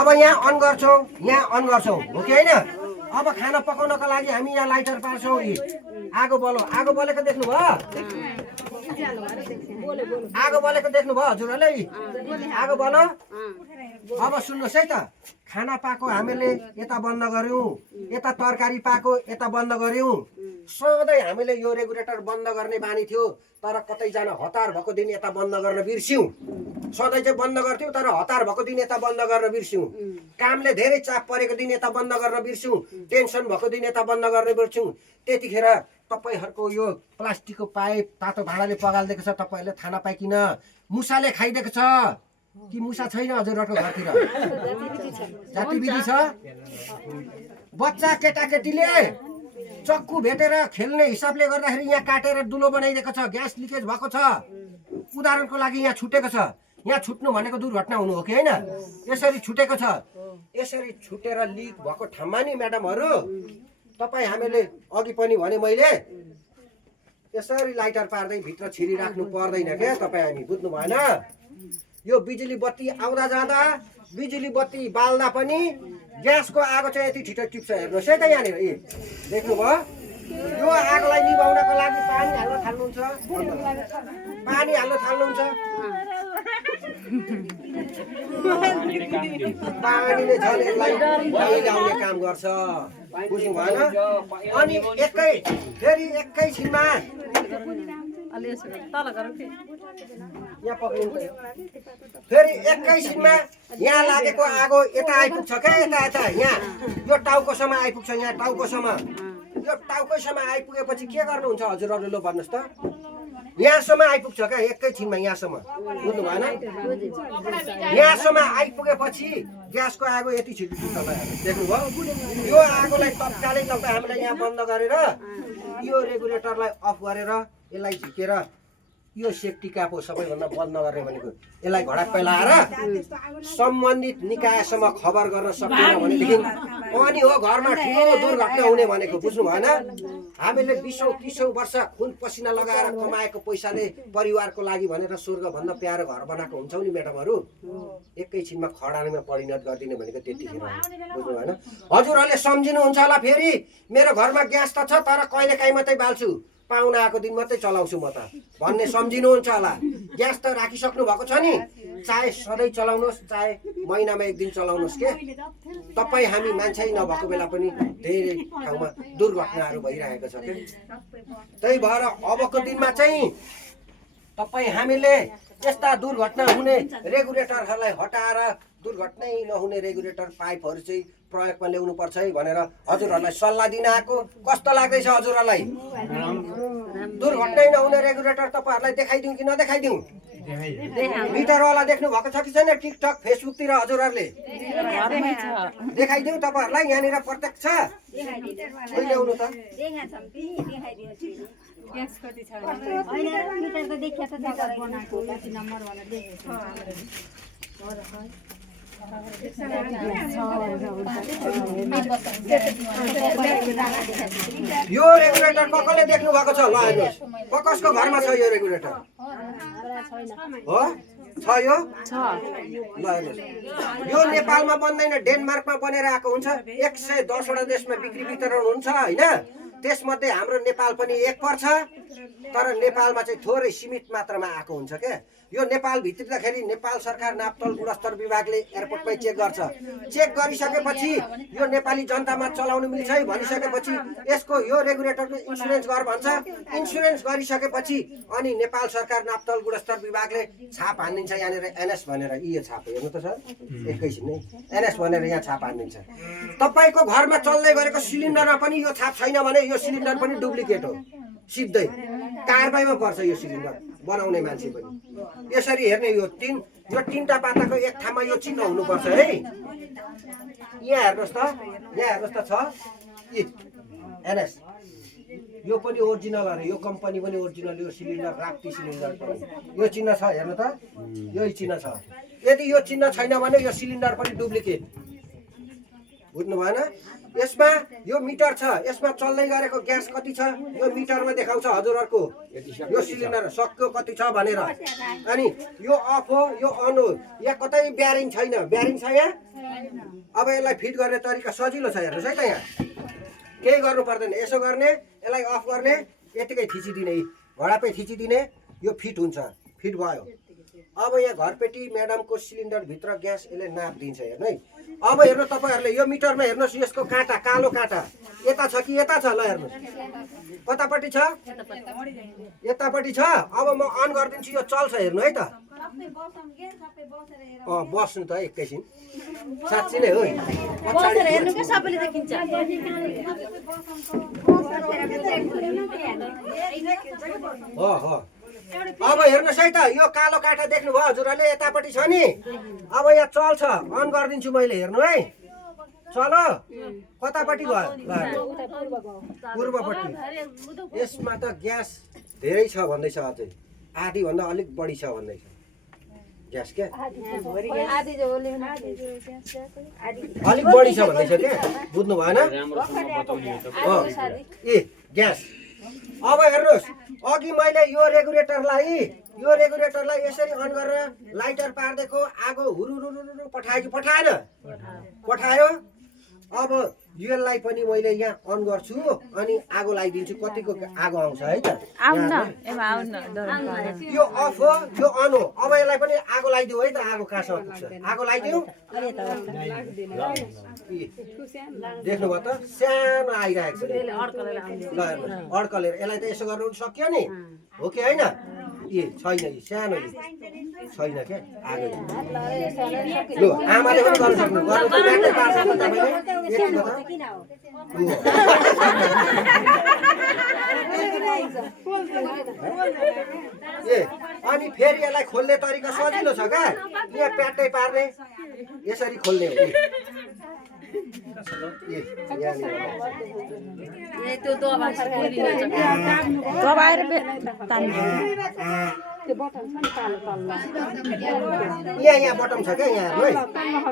अब यहाँ अन गर्छौँ, यहाँ अन गर्छौँ, हो कि होइन? अब खाना पकाउनको लागि हामी यहाँ लाइटर पार्छौँ। आगो बलो, आगो बलेको देख्नुभयो? आगो बलेको देख्नुभयो हजुरहरूले? आगो बलो। अब सुन्नुहोस् है त, खाना पाको हामीले यता बन्द गऱ्यौँ, यता तरकारी पाको यता बन्द गऱ्यौँ। सधैँ हामीले यो रेगुलेटर बन्द गर्ने बानी थियो, तर कतैजना हतार भएको दिन यता बन्द गर्न बिर्स्यौँ। सधैँ चाहिँ बन्द गर्थ्यौँ, तर हतार भएको दिन यता बन्द गर्न बिर्स्यौँ। कामले धेरै चाप परेको दिन यता बन्द गर्न बिर्स्यौँ। टेन्सन भएको दिन यता बन्द गर्न बिर्स्यौँ। त्यतिखेर तपाईँहरूको यो प्लास्टिकको पाइप तातो भाँडाले पगालिदिएको छ, तपाईँहरूले थाहा नपाइकन मुसाले खाइदिएको छ कि मुसा छैन हजुरहरूको घरतिर? जातिविधि छ। बच्चा केटाकेटीले चक्कु भेटेर खेल्ने हिसाबले गर्दाखेरि यहाँ काटेर दुलो बनाइदिएको छ, ग्यास लिकेज भएको छ। उदाहरणको लागि यहाँ छुटेको छ, यहाँ छुट्नु भनेको दुर्घटना हुनु हो कि होइन? यसरी छुटेको छ। यसरी छुटेर लिक भएको ठाउँमा नि म्याडमहरू, तपाईँ हामीले अघि पनि भने मैले यसरी लाइटर पार्दै भित्र छिरिराख्नु पर्दैन क्या तपाईँ, हामी बुझ्नु भएन? यो बिजुली बत्ती आउँदा जाँदा बिजुली बत्ती बाल्दा पनि ग्यासको आगो चाहिँ यति छिटो टिप्छ। हेर्नुहोस् है त यहाँनिर, देख्नुभयो? यो आगोलाई निभाउनको लागि पानी हाल्न थाल्नुहुन्छ, पानी हाल्न थाल्नुहुन्छ। पानीले झन् यसलाई ल्याउने काम गर्छ, बुझ्नु भएन? अनि फेरि एकैछिनमा फेरि एकैछिनमा यहाँ लागेको आगो यता आइपुग्छ क्या, यता यहाँ यो टाउकोसम्म आइपुग्छ। यहाँ टाउकोसम्म, यो टाउकोसम्म आइपुगेपछि के गर्नुहुन्छ हजुरहरूले? लो भन्नुहोस् त। यहाँसम्म आइपुग्छ क्या एकैछिनमा, यहाँसम्म, बुझ्नु भएन? यहाँसम्म आइपुगेपछि ग्यासको आगो यति छिटो देख्नुभयो? यो आगोलाई तत्कालै तपाईँ हामीले यहाँ बन्द गरेर यो रेगुलेटरलाई अफ गरेर यसलाई झिकेर यो सेफ्टी क्याप हो सबैभन्दा बन्द गर्ने भनेको। यसलाई घडाप्पै लाएर सम्बन्धित निकायसम्म खबर गर्न सकेन भनेदेखि अनि हो घरमा ठुलो दुर्घटना हुने भनेको, बुझ्नु भएन? हामीले 20-30 वर्ष खुन पसिना लगाएर कमाएको पैसाले परिवारको लागि भनेर स्वर्गभन्दा प्यारो घर बनाएको हुन्छौँ नि म्याडमहरू, एकैछिनमा खडानीमा परिणत गरिदिने भनेको त्यतिखेर, बुझ्नु भएन? हजुरहरूले सम्झिनुहुन्छ होला, फेरि मेरो घरमा ग्यास त छ तर कहिलेकाहीँ मात्रै बाल्छु, पाहुना आएको दिन मात्रै चलाउँछु म त भन्ने सम्झिनुहुन्छ होला। ग्यास त राखिसक्नु भएको छ नि, चाहे सधैँ चलाउनुहोस् चाहे महिनामा एक दिन चलाउनुहोस् के तपाईँ हामी मान्छे नभएको बेला पनि धेरै ठाउँमा दुर्घटनाहरू भइरहेको छ के। त्यही भएर अबको दिनमा चाहिँ तपाईँ हामीले यस्ता दुर्घटना हुने रेगुलेटरहरूलाई हटाएर दुर्घटनै नहुने रेगुलेटर पाइपहरू चाहिँ प्रयोगमा ल्याउनु पर्छ है भनेर हजुरहरूलाई सल्लाह दिन आएको। कस्तो लाग्दैछ हजुरहरूलाई? दुर्घटनै नहुने रेगुलेटर तपाईँहरूलाई देखाइदिउँ कि नदेखाइदिउँ? मिटरवाला देख्नु भएको छ कि छैन टिकटक फेसबुकतिर हजुरहरूले? देखाइदिउँ तपाईँहरूलाई? यहाँनिर प्रत्यक्ष ल्याउनु त। यो रेगुलेटर कसले देख्नु भएको छ? ल हेर्नुहोस्, कसको घरमा छ यो रेगुलेटर? हो छ यो? ल हेर्नुहोस्, यो नेपालमा बन्दैन, डेनमार्कमा बनेर आएको हुन्छ। 110वटा देशमा बिक्री वितरण हुन्छ होइन? त्यसमध्ये हाम्रो नेपाल पनि एक पर्छ, तर नेपालमा चाहिँ थोरै सीमित मात्रामा आएको हुन्छ क्या। यो नेपाल भित्रिँदाखेरि नेपाल सरकार नापतोल गुणस्तर विभागले एयरपोर्टमै चेक गर्छ। चेक गरिसकेपछि यो नेपाली जनतामा चलाउनु मिल्छ है भनिसकेपछि यसको यो रेगुलेटरको इन्सुरेन्स गर भन्छ। इन्सुरेन्स गरिसकेपछि अनि नेपाल सरकार नापतोल गुणस्तर विभागले छाप हानिदिन्छ यहाँनिर, एनएस भनेर। यो छाप हेर्नु त सर, एकैछिन नै एनएस भनेर यहाँ छाप हानिदिन्छ। तपाईँको घरमा चल्दै गरेको सिलिन्डरमा पनि यो छाप छैन भने यो सिलिन्डर पनि डुप्लिकेट हो, सिधै कारबाहीमा पर्छ यो सिलिन्डर बनाउने मान्छे पनि। यसरी हेर्ने यो तीनटा पाताको एक ठाउँमा यो चिन्ह हुनुपर्छ है। यहाँ हेर्नुहोस् त, यहाँ हेर्नुहोस् त छ एनएस, यो पनि ओरिजिनल अरे, यो कम्पनी पनि ओरिजिनल, यो सिलिन्डर राप्ती सिलिन्डर पनि यो चिन्ह छ। हेर्नु त, यही चिन्ह छ। यदि यो चिन्ह छैन भने यो सिलिन्डर पनि डुप्लिकेट। बुझ्नु भएन यसमा यो मिटर छ यसमा चल्दै गरेको ग्यास कति छ यो मिटरमा देखाउँछ हजुरहरुको यो सिलिन्डर सक्यो कति छ भनेर अनि यो अफ हो यो अन हो यहाँ कतै ब्यारिङ छैन ब्यारिङ छ यहाँ अब यसलाई फिट गर्ने तरिका सजिलो छ हेर्नुस् है त यहाँ केही गर्नु पर्दैन यसो गर्ने यसलाई अफ गर्ने यतिकै थिचिदिने घडापै थिचिदिने यो फिट हुन्छ फिट भयो अब यहाँ घरपेटी म्याडमको सिलिन्डर भित्र ग्यास यसले नाप दिन्छ हेर्नु है अब हेर्नु तपाईहरुले यो मिटरमा हेर्नुस् यसको काँटा कालो काँटा यता छ कि यता छ ल हेर्नुस् कतापट्टि छ यतापट्टि छ अब म अन गर्दिन्छु यो चल्छ हेर्नु है त बस्नु त एकैछिन साँच्चै नै हो बसेर हेर्नु के सबैले देखिन्छ हो हो अब हेर्नुहोस् है त यो कालो काँटा देख्नुभयो हजुरहरूले यतापट्टि छ नि अब यहाँ चल्छ अन गरिदिन्छु मैले हेर्नु है चलो कतापट्टि गयो पूर्वपट्टि यसमा त ग्यास धेरै छ भन्दैछ अझै आधी भन्दा अलिक बढी छ भन्दैछ ग्यास के अलिक बढी छ भन्दैछ के बुझ्नु भएन ए ग्यास अब हेर्नुहोस् अघि मैले यो रेगुलेटरलाई यसरी अन गरेर लाइटर पार्दैको आगो हुरुरुरु पठायो कि पठाएन पठायो अब यसलाई पनि मैले यहाँ अन गर्छु अनि आगो लगाइदिन्छु कतिको आगो आउँछ है त यो अफ हो यो अन हो अब यसलाई पनि आगो लगाइदिउ है त आगो कहाँसम्म पुग्छ आगो लगाइदिउ देख्नुभयो त सानो आइरहेको छ अड्कलेर यसलाई त यसो गर्नु सक्यो नि हो कि होइन ए छैन यी सानो छैन क्या आगो लु आमाले पनि गर्नु सक्नु गर्नु त ब्याट्री पार्छ त तपाईले यतिको त ए अनि फेरि यसलाई खोल्ने तरिका सजिलो छ क्या यहाँ प्याटै पार्ने यसरी खोल्ने हो यहाँ बटम छ क्या यहाँ है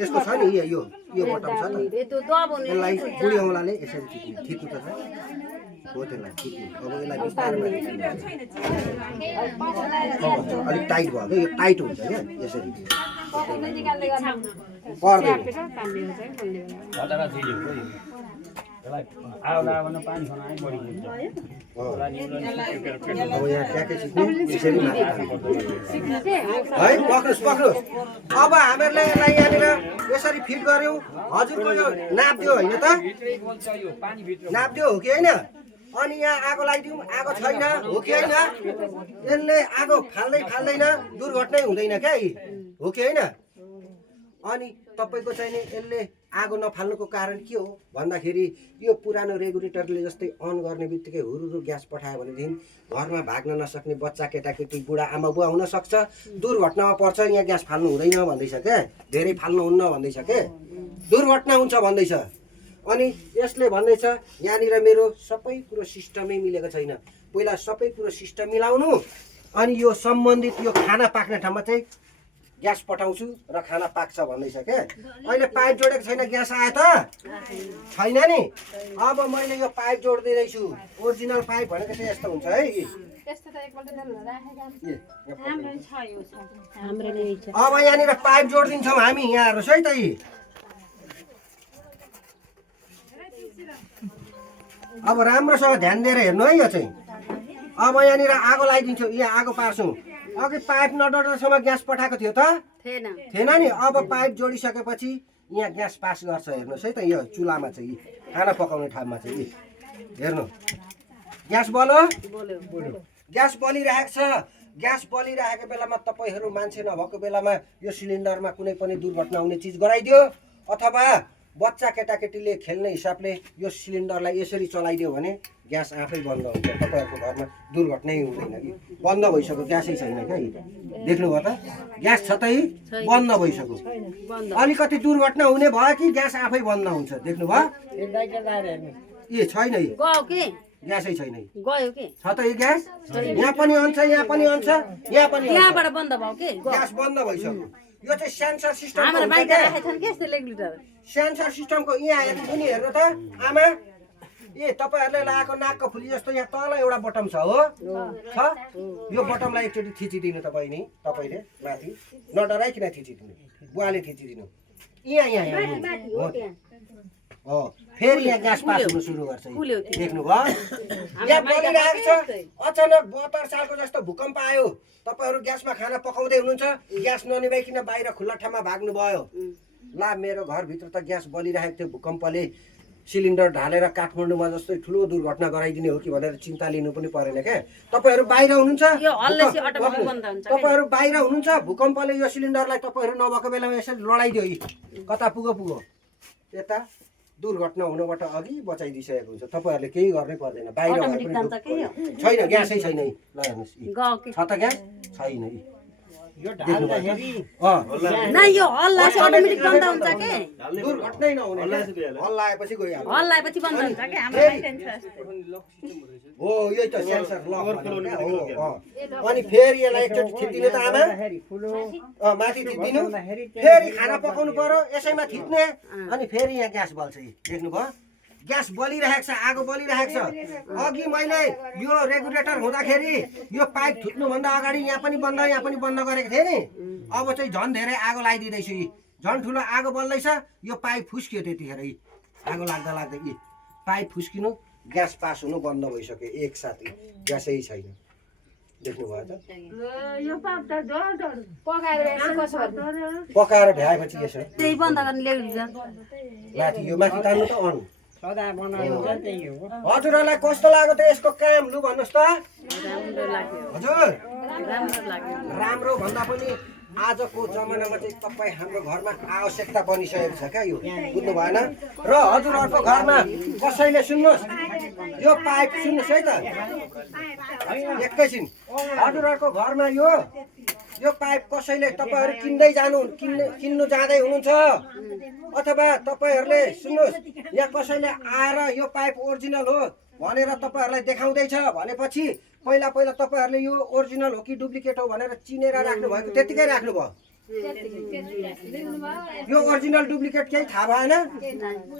यसको छ नि यो बटम छ त यसलाई बुढी औँलाले यसरी थिच्नु त हो त्यसलाई थिच्नु अब यसलाई बिस्तारै अलिक टाइट भयो क्या यो टाइट हुन्छ क्या यसरी पर्दैन अब यहाँ ट्याकै सिक्नु यसरी है पक्रोस् अब हामीहरूले यसलाई यहाँनिर यसरी फिट गर्यौँ हजुरको यो नाप दियो होइन त नाप दियो हो कि होइन अनि यहाँ आगो लगाइदिउँ आगो छैन हो कि होइन यसले आगो फाल्दैन दुर्घटनै हुँदैन क्या हो कि होइन अनि तपाईको चाहिँ नि यसले आगो नफाल्नुको कारण के हो भन्दाखेरि यो पुरानो रेगुलेटरले जस्तै अन गर्ने बित्तिकै हुरुरु ग्यास पठायो भनेदेखि घरमा भाग्न नसक्ने बच्चा केटाकेटी बुढा आमा बुवा हुन सक्छ दुर्घटनामा पर्छ यहाँ ग्यास फाल्नु हुँदैन भन्दैछ के धेरै फाल्नुहुन्न भन्दैछ के दुर्घटना हुन्छ भन्दैछ अनि यसले भन्दैछ यहाँनिर मेरो सबै कुरो सिस्टमै मिलेको छैन पहिला सबै कुरो सिस्टम मिलाउनु अनि यो सम्बन्धित यो खाना पाक्ने ठाउँमा चाहिँ ग्यास पठाउँछु र खाना पाक्छ भन्दैछ के अहिले पाइप जोडेको छैन ग्यास आयो त छैन नि अब मैले यो पाइप जोड्दिँदैछु ओरिजिनल पाइप भनेको चाहिँ यस्तो हुन्छ है अब यहाँनिर पाइप जोडिदिन्छौँ हामी यहाँ हेर्नुहोस् है त अब राम्रोसँग ध्यान दिएर हेर्नु है यो चाहिँ अब यहाँनिर आगो लगाइदिन्छु यहाँ आगो पार्छौँ अघि पाइप नडोर्दासम्म ग्यास पठाएको थियो त थिएन नि अब पाइप जोडिसकेपछि यहाँ ग्यास पास गर्छ हेर्नुहोस् है त यो चुलामा चाहिँ खाना पकाउने ठाउँमा चाहिँ हेर्नु ग्यास बल्यो ग्यास बलिरहेको छ ग्यास बलिरहेको बेलामा तपाईँहरू मान्छे नभएको बेलामा यो सिलिन्डरमा कुनै पनि दुर्घटना हुने चिज गराइदियो अथवा बच्चा केटाकेटीले खेल्ने हिसाबले यो सिलिन्डरलाई यसरी चलाइदियो भने ग्यास आफै बन्द हुन्छ तपाईँहरूको घरमा दुर्घटनै हुँदैन कि बन्द भइसक्यो ग्यासै छैन क्या देख्नुभयो त ग्यास छ त बन्द भइसक्यो अलिकति दुर्घटना हुने भयो कि ग्यास आफै बन्द हुन्छ देख्नुभयो ए छैन ग्यासै छैन छ त यो ग्यास यहाँ पनि अन्छ यहाँ पनि अन्छ यहाँ पनि ग्यास बन्द भइसक्यो यो चाहिँ सेन्सर सिस्टम हाम्रो बाइक राखेको छन् के यस्तो रेगुलेटर सेन्सर सिस्टमको यहाँ हेर्नु पनि हेर्नु त आमा ए तपाईँहरूले लगाएको नाकको फुली जस्तो यहाँ तल एउटा बटम छ हो छ यो बटमलाई एकचोटि थिचिदिनु त बहिनी तपाईँले माथि नडराइकन थिचिदिनु बुवाले थिचिदिनु यहाँ यहाँ यहाँ हो फेरि यहाँ ग्यास पास हुनु सुरु गर्छ देख्नुभयो यहाँ बलिरहेको छ अचानक 72 सालको जस्तो भूकम्प आयो तपाईँहरू ग्यासमा खाना पकाउँदै हुनुहुन्छ ग्यास ननिभाइकन बाहिर खुल्ला ठाउँमा भाग्नुभयो ला मेरो घरभित्र त ग्यास बलिरहेको थियो भूकम्पले सिलिन्डर ढालेर काठमाडौँमा जस्तै ठुलो दुर्घटना गराइदिने हो कि भनेर चिन्ता लिनु पनि परेन क्या तपाईँहरू बाहिर हुनुहुन्छ तपाईँहरू बाहिर हुनुहुन्छ भूकम्पले यो सिलिन्डरलाई तपाईँहरू नभएको बेलामा यसरी लडाइदियो कता पुगो यता दुर्घटना हुनबाट अघि बचाइदिइसकेको हुन्छ तपाईँहरूले केही गर्नै पर्दैन बाहिर छैन ग्यासै छैन ल हेर्नुहोस् छ त ग्यास छैन दुर्घटनै नहुने हल्ला आएपछि गइहाल्छ हो यही त सेन्सर लक हो अनि फेरि यसलाई एकचोटि थिच्दिनु त आमा माथि थिच्दिनु फेरि खाना पकाउनु पर्यो यसैमा थिच्ने अनि फेरि यहाँ ग्यास बल्छ देख्नुभयो ग्यास बलिरहेको छ आगो बलिरहेको छ अघि मैले यो रेगुलेटर हुँदाखेरि यो पाइप थुत्नुभन्दा अगाडि यहाँ पनि बन्द गरेको थिएँ नि अब चाहिँ झन् धेरै आगो लगाइदिँदैछु झन् ठुलो आगो बल्दैछ यो पाइप फुस्कियो त्यतिखेर आगो लाग्दा यी पाइप फुस्किनु ग्यास पास हुनु बन्द भइसक्यो एकसाथै ग्यासै छैन देख्नुभयो त पकाएर भ्याएपछि यसो माथि यो माथि तान्नु त अन हजुरहरूलाई कस्तो लाग्यो त यसको काम लु भन्नुहोस् त हजुर राम्रो भन्दा पनि आजको जमानामा चाहिँ तपाईँ हाम्रो घरमा आवश्यकता बनिसकेको छ क्या यो बुझ्नु भएन र हजुरहरूको घरमा कसैले सुन्नुहोस् यो पाइप सुन्नुहोस् है त एकैछिन हजुरहरूको घरमा यो पाइप कसैले तपाईँहरू किन्नु जाँदै हुनुहुन्छ अथवा तपाईँहरूले सुन्नुहोस् यहाँ कसैले आएर यो पाइप ओरिजिनल हो भनेर तपाईँहरूलाई देखाउँदैछ भनेपछि पहिला तपाईँहरूले यो ओरिजिनल हो कि डुप्लिकेट हो भनेर चिनेर राख्नु भएको त्यतिकै राख्नुभयो यो ओरिजिनल डुप्लिकेट केही थाहा भएन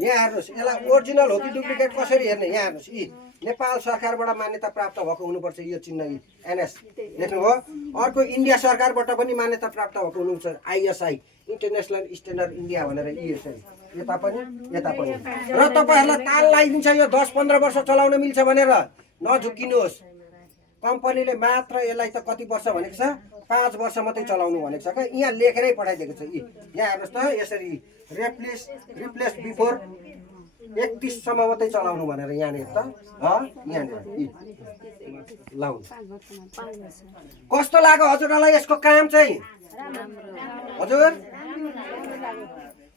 यहाँ हेर्नुहोस् यसलाई ओरिजिनल हो कि डुप्लिकेट कसरी हेर्ने यहाँ हेर्नुहोस् नेपाल सरकारबाट मान्यता प्राप्त भएको हुनुपर्छ यो चिन्ह एनएस देख्नुभयो अर्को इन्डिया सरकारबाट पनि मान्यता प्राप्त भएको हुनुहुन्छ आइएसआई इन्टरनेसनल स्ट्यान्डर्ड इन्डिया भनेर यसरी यता पनि र तपाईँहरूलाई ताल लगाइदिन्छ यो 10-15 वर्ष चलाउन मिल्छ भनेर नझुक्किनुहोस् कम्पनीले मात्र यसलाई त कति वर्ष भनेको छ 5 वर्ष मात्रै चलाउनु भनेको छ क्या यहाँ लेखेरै पठाइदिएको छ यहाँ हेर्नुहोस् त यसरी रिप्लेस बिफोर 31 सम्म मात्रै चलाउनु भनेर यहाँनिर त यहाँनिर लाउनु कस्तो लाग्यो हजुरलाई यसको काम चाहिँ हजुर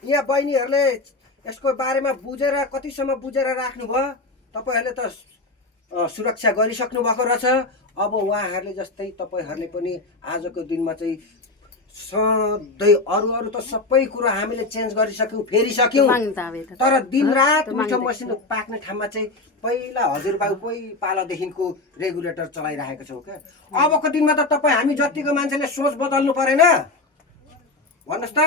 यहाँ बहिनीहरूले यसको बारेमा बुझेर कतिसम्म बुझेर राख्नुभयो तपाईँहरूले त सुरक्षा गरिसक्नु भएको रहेछ अब उहाँहरूले जस्तै तपाईँहरूले पनि आजको दिनमा चाहिँ सधैँ अरू त सबै कुरा हामीले चेन्ज गरिसक्यौँ फेरिसक्यौँ तर दिनरात मिठो मसिनो पाक्ने ठाउँमा चाहिँ पहिला हजुरबाउकै पालादेखिको रेगुलेटर चलाइरहेको छौँ क्या अबको दिनमा त तपाईँ हामी जतिको मान्छेले सोच बदल्नु परेन भन्नुहोस् त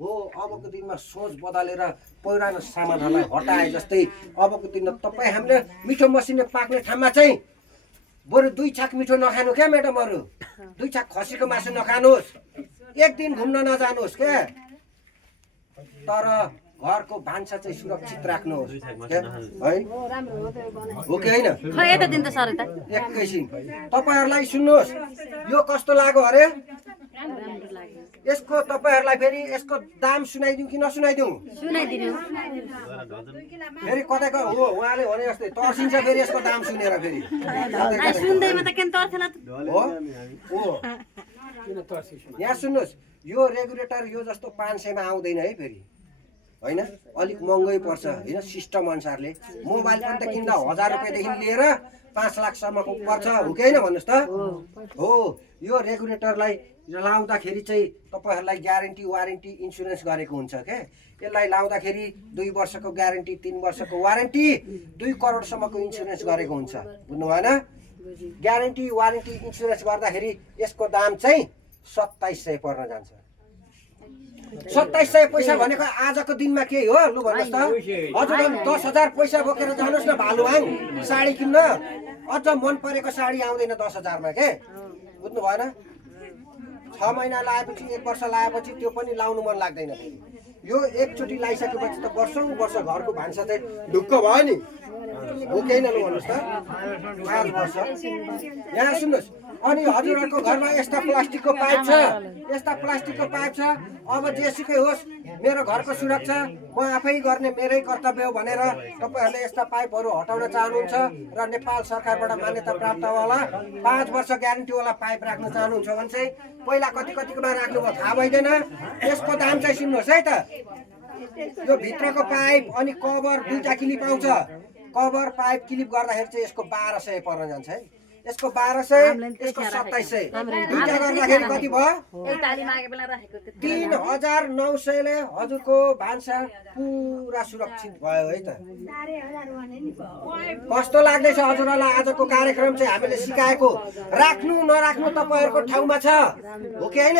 हो अबको दिनमा सोच बदलेर पुरानो सामानहरूलाई हटाए जस्तै अबको दिनमा तपाईँ हामीले मिठो मसिनो पाक्ने ठाउँमा चाहिँ बरु 2 छाक मिठो नखानु क्या म्याडमहरू 2 छाक खसीको मासु नखानुहोस् एक दिन घुम्न नजानुहोस् क्या तर घरको भान्सा चाहिँ सुरक्षित राख्नुहोस् है हो कि होइन एकैछिन तपाईँहरूलाई सुन्नुहोस् यो कस्तो लाग्यो अरे यसको तपाईँहरूलाई फेरि यसको दाम सुनाइदिउँ कि नसुनाइदिउँ फेरि कतैको हो उहाँले भने जस्तै तर्सिन्छ फेरि यसको दाम सुनेर फेरि यहाँ सुन्नुहोस् यो रेगुलेटर यो जस्तो 500 मा आउँदैन है फेरि होइन अलिक महँगै पर्छ होइन सिस्टम अनुसारले मोबाइल पनि त किन्दा 1000 रुपियाँदेखि लिएर 5 लाखसम्मको पर्छ हो कि होइन भन्नुहोस् त हो यो रेगुलेटरलाई लाउँदाखेरि चाहिँ तपाईँहरूलाई ग्यारेन्टी वारेन्टी इन्सुरेन्स गरेको हुन्छ क्या यसलाई लाउँदाखेरि 2 वर्षको ग्यारेन्टी 3 वर्षको वारेन्टी 2 करोडसम्मको इन्सुरेन्स गरेको हुन्छ बुझ्नु भएन ग्यारेन्टी वारेन्टी इन्सुरेन्स गर्दाखेरि यसको दाम चाहिँ 2700 पर्न जान्छ। 2700 पैसा भनेको आजको दिनमा के हो लु भन्नुहोस् त। हजुर 10,000 पैसा बोकेर जानुहोस् न भालुवाङ साडी किन्न, अझ मन परेको साडी आउँदैन 10,000 मा के, बुझ्नु भएन। 6 महिना लाएपछि 1 वर्ष लाएपछि त्यो पनि लाउनु मन लाग्दैन फेरि। यो एकचोटि लाइसकेपछि त वर्षौं वर्ष घरको भान्सा चाहिँ ढुक्क भयो नि, हो कि होइन लु भन्नुहोस् त। 5 वर्ष यहाँ सुन्नुहोस्। अनि हजुरहरूको घरमा यस्ता प्लास्टिकको पाइप छ, यस्ता प्लास्टिकको पाइप छ। अब जेसुकै होस् मेरो घरको सुरक्षा म आफै गर्ने मेरै कर्तव्य हो भनेर तपाईँहरूले यस्ता पाइपहरू हटाउन चाहनुहुन्छ र नेपाल सरकारबाट मान्यता प्राप्तवाला 5 वर्ष ग्यारेन्टीवाला पाइप राख्न चाहनुहुन्छ भने चाहिँ पहिला कतिकोमा राख्नुभयो थाहा भइदैन। यसको दाम चाहिँ सुन्नुहोस् है त। यो भित्रको पाइप अनि कभर दुईटा क्लिप आउँछ। कभर पाइप क्लिप गर्दाखेरि चाहिँ यसको 1200 पर्न जान्छ है। यसको 1200, यसको 2700, दुईटा गर्दाखेरि कति भयो? 3,900 ले हजुरको भान्सा पुरा सुरक्षित भयो है त। कस्तो लाग्दैछ हजुरहरूलाई आजको कार्यक्रम चाहिँ हामीले सिकाएको? राख्नु नराख्नु तपाईँहरूको ठाउँमा छ, हो कि होइन?